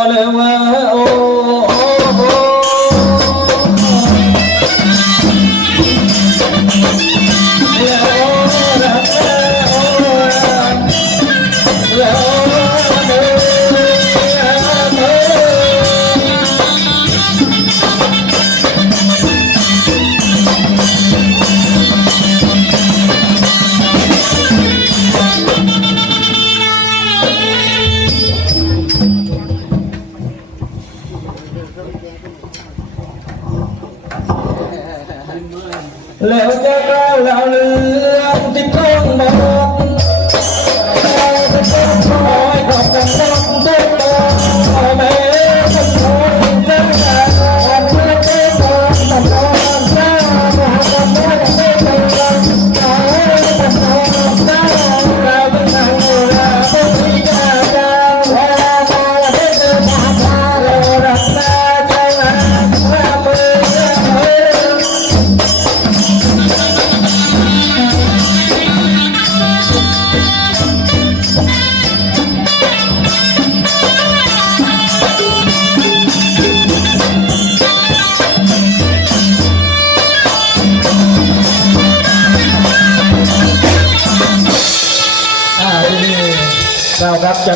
โ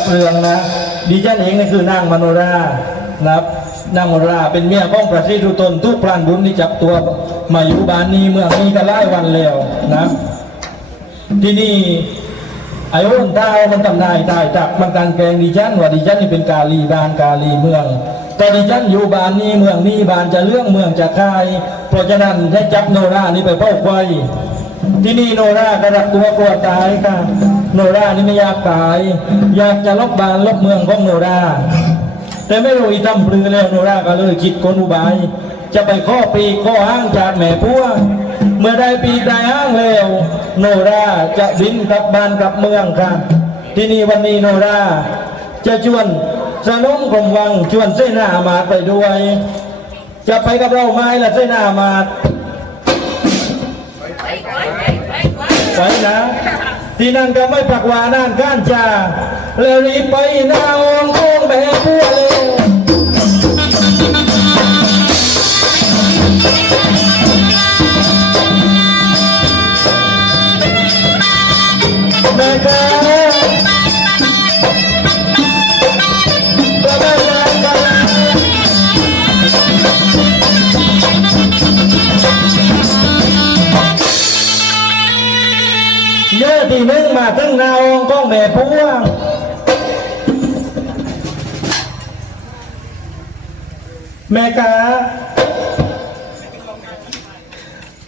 เรืองนะดิฉันเองนี่คือนางมโนรานะครับนางมโนราเป็นเมียของประสิทธิ์ตนทุกพลานบุญที่จับตัวมาอยู่บ้านนี้เมืองนี้ก็หลายวันแล้วนะ ที่นี่ไอ้อ้นท้ามันทำนายตายจากมันการแกงดิฉันว่าดิฉันนี่เป็นกาลีบ้านกาลีเมืองแต่ดิฉันอยู่บ้านนี้เมืองนี้บ้านจะเรื่องเมืองจะคายเพราะฉะนั้นได้จับโนรานี่ไปเฝ้าไว้ ที่นี่โนรากระดับตัวกลัวตายค่ะ โนรานี่ไม่อยากตาย อยากจะลบบ้านลบเมืองของโนรา แต่ไม่รู้อีทำปลือแล้วโนราก็เลยคิดกลอุบาย จะไปข้อปีข้อห้างจากแม่พัวเมื่อได้ปีได้ห้างแล้ว โนราจะบินกลับบ้านกลับเมืองค่ะ ที่นี่วันนี้โนราจะชวนสนมกรมวังชวนเสนาอามาไปด้วย จะไปกับเราไหมล่ะเสนาอามา ไปนะที่นั่นก็ไม่ปักวานานก้านจาแล้วรีบไปหน้าองค์คงแม่พัวเลย แม่กา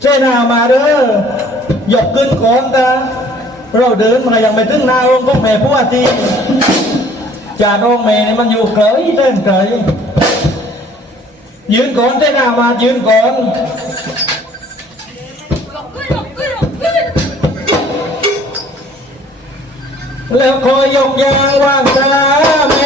ใช่นามาเด้อยกขึ้นก่อนตาเราเดินมายังไม่ถึงนาองค์ขอแม่พวงทีจากองค์แม่นี่มันอยู่เกยเต้นเกยยืนก่อนใช่นามายืนก่อนแล้วคอยยกยางวางตาม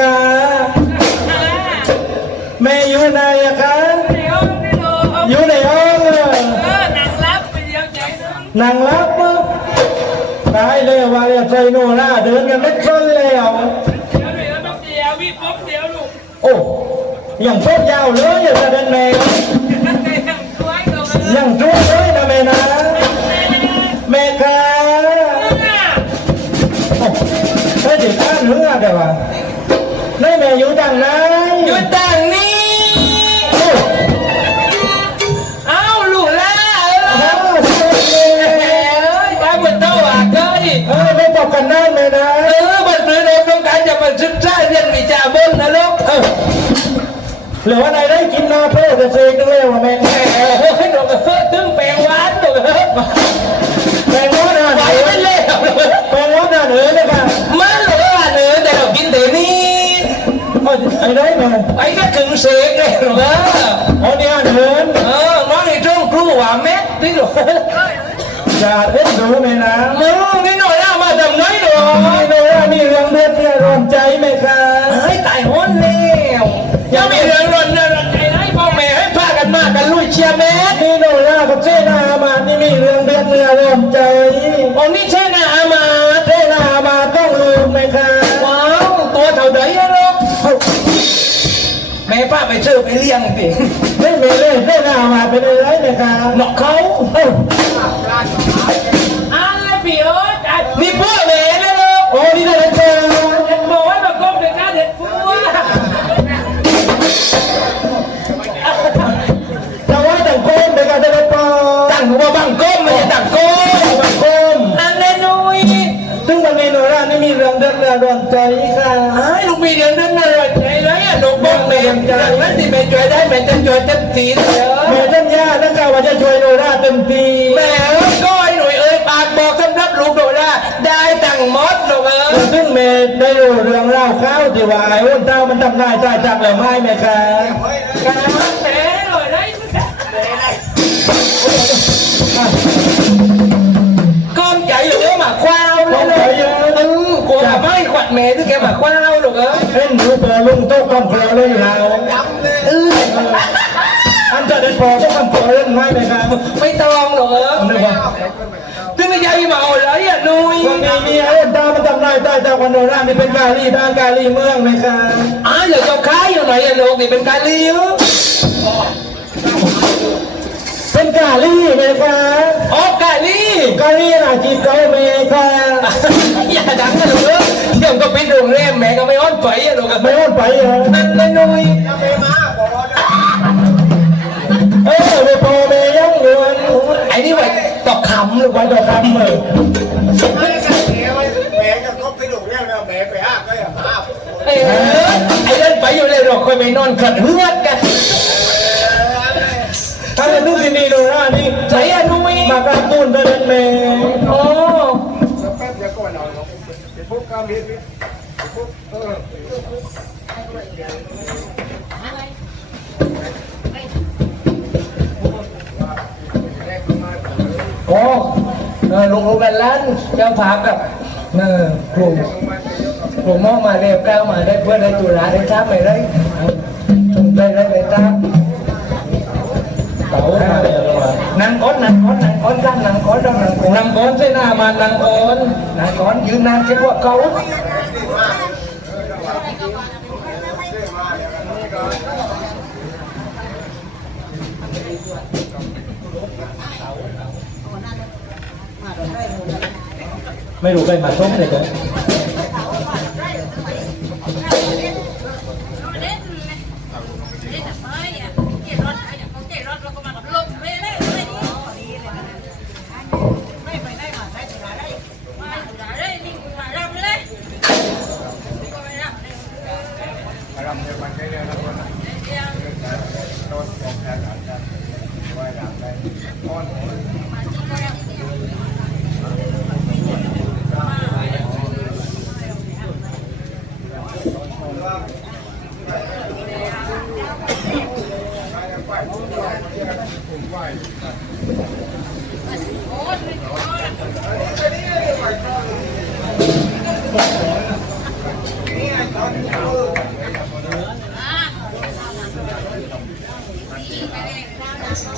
กาแม่อยู่ไหนอะคะอยู่ในห้องเลยนั่งรับปุ๊บตายเลยว่าเรียกใจโนล่าเดินกันเล็กซ้นแล้วโอ้ยังโคตรยาวเลยอย่าจะเดินแมวยังจุ้ยเลยนะแม่นะแม่กาโอ้ไม่ติดข้างเนื้อแต่ว่า ได้แม่อยู่ดังไหนอยู่ต่างนี้โอ้เอ้าลูกล่าเอโหอเสียเลยเอ้ยไปบนโต๊ะอะเก้ยเออไม่บอกกันได้ไหมนะเออมันซื้อเราต้องการจะมาศึกษาเรียนวิชาบนนะลูกเออหรือว่าไหนได้กินนาเพื่อจะเซกันเลยว่าแม่แหมเฮ้ยลูกเออถึงแปลงหวานลูกเออแปลงรถอะไหวไม่เล่วลูกเออแปลงรถอะเหนือเลยค่ะ ไอ้ได้ไหมไอ้ก็ถึงเสกเลยลูกเอออ๋อเนี่ยเหนือเออมาในตรงครูว่าแม่ที่ลูกเออจะเอ็นดูไหมนะมึงนี่หน่อยนะมาทำน้อยดอกนี่ดูว่ามีเรื่องเดือดเนี่ยร้อนใจไหมคะเฮ้ยตายฮ้อนแล้วยังมีเรื่องรนเรื่องใจให้พ่อแม่ให้พากันมากันลุยเชียร์แม่นี่ดูว่ากับเจนามานี่มีเรื่องเดือดเนี่ยร้อนใจ ม่ป้าไปเจอไปเลี้ยงสิไม่มีเลยเจนามาเป็นอะไรไหมคะหนอกเขาเอ้าอะไรพี่เอ้ยนี่พ่อแม่นะลูกโอ้นี่ได้แล้ว ลูกบอกแม่อย่างนั้นที่แม่ช่วยได้แม่จะช่วยเต็มที่เลยแม่ท่านย่าท่านกล่าวว่าจะช่วยโนราเต็มที่แม่เอ้ยก็ไอ้หนุ่ยเอ้ยปากบอกสำหรับลูกโดได้ได้ตั้งมดลูกเอ้ยซึ่งแม่ได้รู้เรื่องเล่าข้าวที่ว่าไอ้อ้วนเต้ามันทำได้ตายจากแล้วไม่ไหมคะกันมาแม่หน่อยได้ก้อนใหญ่ลูกเอ้ยหมาควาวเลต้อยงเลไปย ดแม่ที่แกหมาควาวลูกเอ้ยเล่นรู้ตัวลุงโต๊ะกำเพลาเล่นเราเอออันจะได้พอต้องกำเพลาเล่นไม่ไหมคะไม่ต้องลูกเอ้ยนึกว่าถึงไม่ใหญ่มาเอาเลยอะนุ่ยวันนี้มีไอ้อ้วนเต้ามันทำได้ตายจาวันโนรานี่เป็นกาลีบ้านกาลีเมืองไหมคะอ้าวเหลือกับค้ายอยู่หนอยอะลูกนี่เป็นกาลี้ยงเป็นกาลีไหมคะอ๋อกาลีกาลีอาจีบเขาไหมคะอย่าดังนะลูก เอ้ยเที่ยวก็เป็นโรงแรมแม่ก็ไม่อ้อนไปอะลูกเอ้ยไม่อ้วนไปเหรอนั่นเลยหนุ่ยเออไปพอเมยังอยู่อันไอ้นี่ไว้ตอกคำลูกวัไว้นต่อคำเลยไม่กันแหมแหมกับก็ไปดูเรื่องแล้วแหมไปอ้าก็อย่าอ้าเอ้ยไอ้นั่นไปอยู่เลยหรอกคอยไปนอนขัดเลือดกันถ้าเป็นลูกที่นี่โดรานี่ใจอะหนุ่ยมาการตูนไปเล่นเมย์โอ้ แป๊บเดียวก่อนเรา ไปพบกามิดไปพบเออโอ้เออลุงลุงกันล้านเจ้าพากับเอ อกลุ่มกลุ่มมองมาเรียบก้าวมาได้เพื่อนได้ตุลาได้ท้าไม่ได้ตรงได้ได้ได้ท้าเต๋ามาเลยเหรอนังก้อนนังก้อนนังก้อนด้านนังก้อนด้านนังก้อนนางก้อนเส้นหน้ามานังก้อนนังก้อนยืนนานเช็คว่าเขาไม่รู้ใครมาชมเลยเ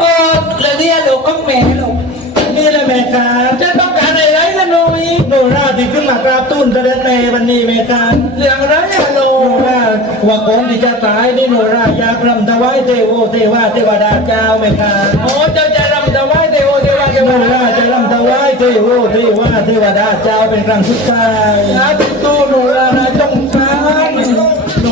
ออแล้วเนี่ยลูกก็แม่ลูกนี่แหละแม่ครับจะต้องการอะไรกันหน่อยโนราที่ขึ้นมากราบตุ้นเสด็จแม่วันนี้แม่ครับเรื่องอะไรอะลูโนราว่าก่อนที่จะตายนี่โนราอยากรำถวายเทโวเทวาเทวดาเจ้าแม่ครับโอ้เจ้าจะรำถวายเทโอเทวาเทโนวดาราจะรำถวายเทโวเทวาเทวดาเจ้าเป็นครั้งสุดท้ายอาติตูหนูรานะจง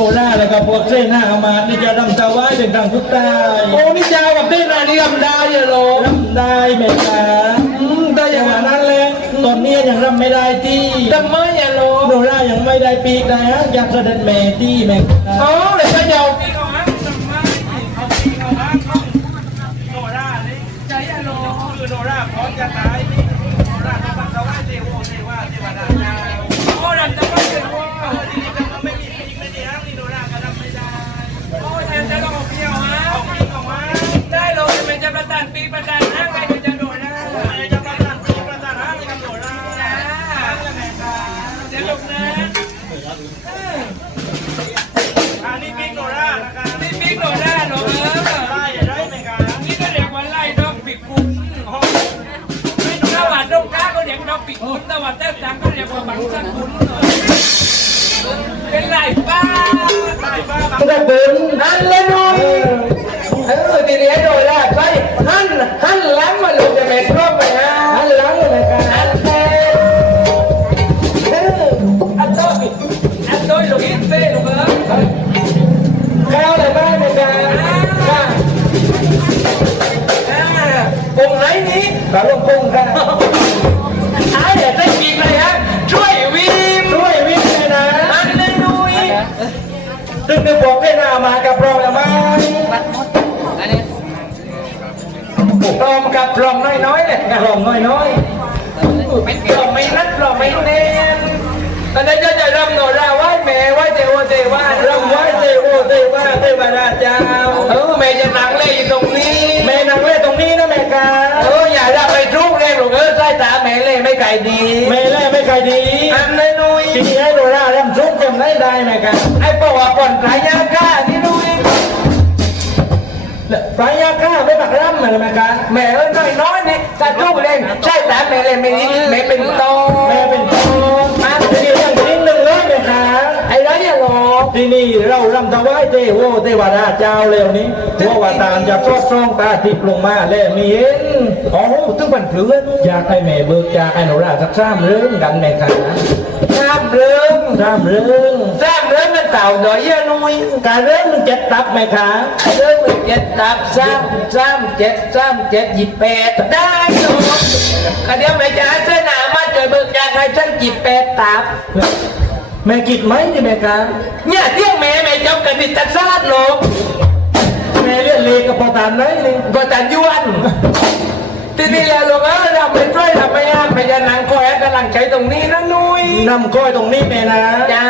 ทานโนราแล้วก็พวกเส้นหน้าอามาตย์นี่จะรำถวายเป็นครั้งสุดท้ายโอ้นี่เจ้ากับพี่นานี่กำได้อะลูกรำได้แม่ครับอืมแต่ออย่าย่างงนั้นั้นนแหละตอนนี้ยังรำไม่ได้ที่ทำไมอะลูกโนรายังไม่ได้ปีกได้ฮะอยากเสด็จแม่ที่แม่ครับอ๋อเลยก็ยาวคือโนราพร้อมจะตาย ดอกปิดคุ้มแต่ว่าเต้ตังก็เรียกว่าบังสักคุ้มเป็นไรป้าไล่บ้าบังกระตุนหันเลยหน่อยเออทีนี้โดนได้ไปหันหันหลังมาลงจะไม่ครบไปน จะนั่งเล่อยู่ตรงนี้ แม่นั่งเล่นตรงนี้นะแม่ครัเอบออย่าได้ไปทุกข์เลยลูกเออใต้ตาแม่เล่ไม่ไก่ดีแม่เล่ไม่เคยดีอันเลยนุ้ยทีนี้ให้โดราเล่มซุกจำได้ได้แม่ครับไอ้ปว่าป่อนปลายยาก้านี่นุ้ยปลายยาฆ่าไม่ปักร่ำเลยแม่ครับแม่เออน้อยๆนี่ตาทุกข์เล่นใช่ตาแม่เล่ไม่ดีแม่เป็นโตแม่เป็นต้ ที่นี่เรารำถวายเทโวเทวดาเจ้าเร็วนี้หัวว่าตามจะทอดซ่องตาทิพย์ลงมาแล้วมีเห็นโอ้ถึงบันเพือนอยากให้แม่เบิกจากไอ้หนูราสักสามเรื่องกันแม่ครับข้ามเรื่องสามเรื่องสร้างเรื่องมันเต่าหน่อยอะนุ้ยการเรื่องมันเจ็ดตับแม่ครับเรื่องมันเจ็ดตับสามสามเจ็ดสามเจ็ดยี่แปดได้ลูกอันเดียวแม่จะเส้นหนามาเจอเบิกจากให้ฉันจีแปดตับ แม่กิดไหมที่แม่ครับเนี่ยเที่ยงแม่แม่จบกันดิตศาสตร์ลูกแม่เรียนเลกับพอตามไหนนี่ก็ตันยวนทีนี้แหละลูกเออเราไปช่วยเราไปยากไปยันหนังคอยให้กำลังใจตรงนี้นะนุ้ยนำก้อยตรงนี้แม่นะจ้า